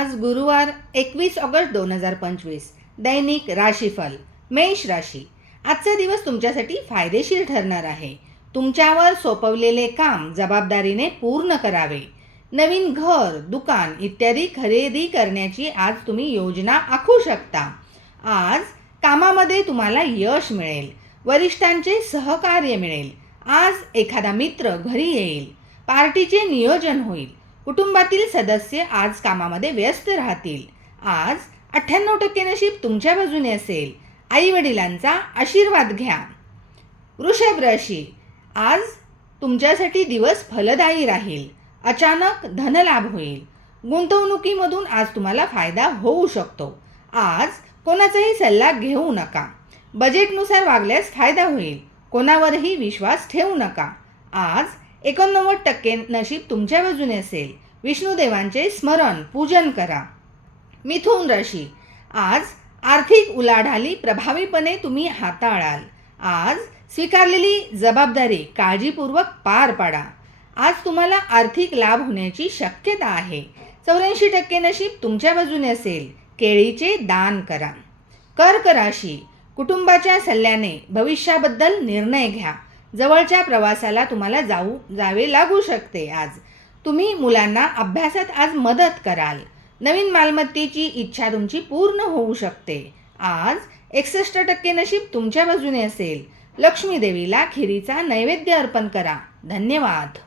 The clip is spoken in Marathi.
आज गुरुवार 21 ऑगस्ट 2025. दैनिक राशीफल. मेष राशी. आजचा दिवस तुमच्यासाठी फायदेशीर ठरणार आहे. तुमच्यावर सोपवलेले काम जबाबदारीने पूर्ण करावे. नवीन घर, दुकान इत्यादी खरेदी करण्याची आज तुम्ही योजना आखू शकता. आज कामामध्ये तुम्हाला यश मिळेल. वरिष्ठांचे सहकार्य मिळेल. आज एखादा मित्र घरी येईल. पार्टीचे नियोजन होईल. कुटुंबातील सदस्य आज कामामध्ये व्यस्त राहतील. आज 98% नशीब तुमच्या बाजूने असेल. आई वडिलांचा आशीर्वाद घ्या. वृषभ राशी. आज तुमच्यासाठी दिवस फलदायी राहील. अचानक धनलाभ होईल. गुंतवणुकीमधून आज तुम्हाला फायदा होऊ शकतो. आज कोणाचाही सल्ला घेऊ नका. बजेटनुसार वागल्यास फायदा होईल. कोणावरही विश्वास ठेवू नका. आज 89% नशीब तुमच्या बाजूने असेल. विष्णुदेवांचे स्मरण पूजन करा. मिथुन राशी. आज आर्थिक उलाढाली प्रभावीपणे तुम्ही हाताळाल. आज स्वीकारलेली जबाबदारी काळजीपूर्वक पार पाडा. आज तुम्हाला आर्थिक लाभ होण्याची शक्यता आहे. 84% नशीब तुमच्या बाजूने असेल. केळीचे दान करा. कर्क राशी. कुटुंबाच्या सल्ल्याने भविष्याबद्दल निर्णय घ्या. जवळच्या प्रवासाला तुम्हाला जावे लागू शकते. आज तुम्ही मुलांना अभ्यासात आज मदत कराल. नवीन मालमत्तेची इच्छा तुमची पूर्ण होऊ शकते. आज 61% नशीब तुमच्या बाजूने असेल. लक्ष्मी देवीला खिरीचा नैवेद्य अर्पण करा. धन्यवाद.